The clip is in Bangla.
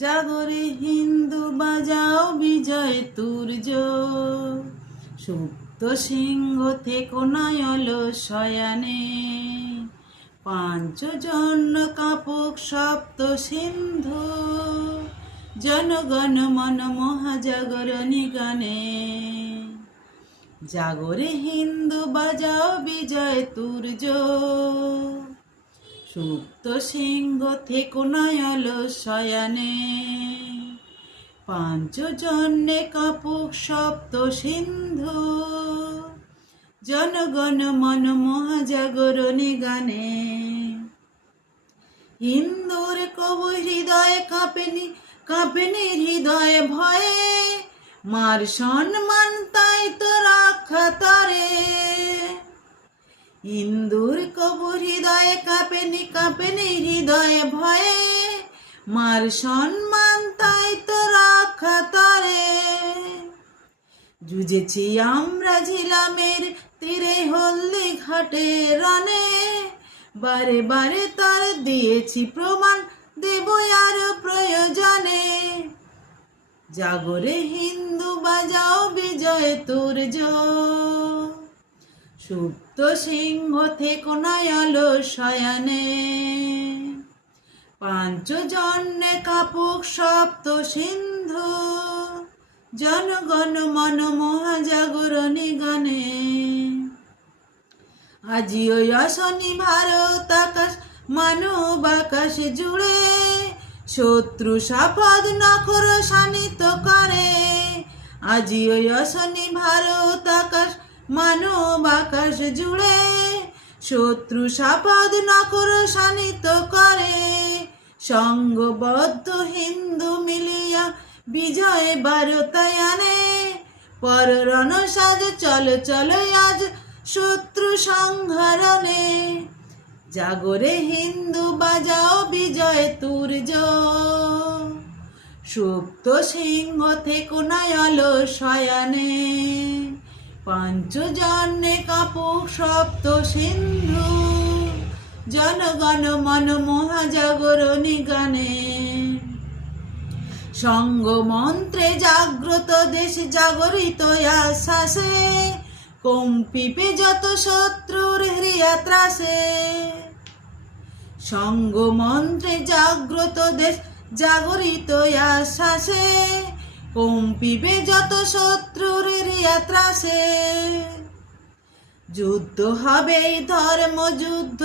জাগরে হিন্দু বাজাও বিজয় তুর্য, সুপ্ত সিংহ থেকো নয়ল শয়ানে। পাঞ্চজন্য কাপক সপ্ত সিন্ধু, জনগণ মন মহাজাগরণী গানে। জাগরে হিন্দু বাজাও বিজয় তুর্য, সুপ্ত সিংহ থেকো নয়ল শয়ানে। পাঞ্চজন্যে কাপুক সপ্ত সিন্ধু, জনগণ মন মহাজাগরণী গানে। হিন্দুর কবু হৃদয়ে কাঁপেনি হৃদয়ে ভয়ে, মার সম্মান তাই তো রক্ষা তারে। হিন্দুর কবু হৃদয়ে কাঁপেনি হৃদয়ে ভয়ে, মার সম্মান তাই তো রক্ষা তারে। যুঝেছি আমরা ঝিলামের তীরে হলদি ঘাটে রণে, বারে বারে তার দিয়েছি প্রমাণ, দেব আর প্রয়োজনে। জাগরে হিন্দু বাজাও বিজয় তুর্য, সুপ্ত সিংহ থেকো নয়ল শয়ানে। পাঞ্চজন্যে কাপুক সপ্ত সিন্ধু, জনগণ মন মহাজাগরণী গানে। আজিও অশনি ভারত আকাশ মানব আকাশ জুড়ে, শত্রু শপথ নখর শানিত করে। আজিও অশনি ভারত আকাশ মানব আকাশ জুড়ে, শত্রু শপথ নখর শানিত করে। সঙ্গবদ্ধ হিন্দু মিলিয়া বিজয় বারতায় আনে, পর রণসাজ চল চল আজ শত্রু সংহরণে। জাগরে হিন্দু বাজাও বিজয় তুর্য, সুপ্ত সিংহ থেকো নয়ল শয়ানে। পাঞ্চজন্যে কাপুক সপ্ত সিন্ধু, জনগণ মন মহাজাগরণী গানে। সঙ্গ মন্ত্রে জাগ্রত দেশ জাগরিত আশ্বাসে, কম্পিবে যত শত্রুর হৃয়া ত্রাসে। সঙ্গ মন্ত্রে জাগ্রত দেশ জাগরিত আশ্বাসে, কম্পিবে যত শত্রুর হৃয়া ত্রাসে। যুদ্ধ হবে ধর্ম যুদ্ধ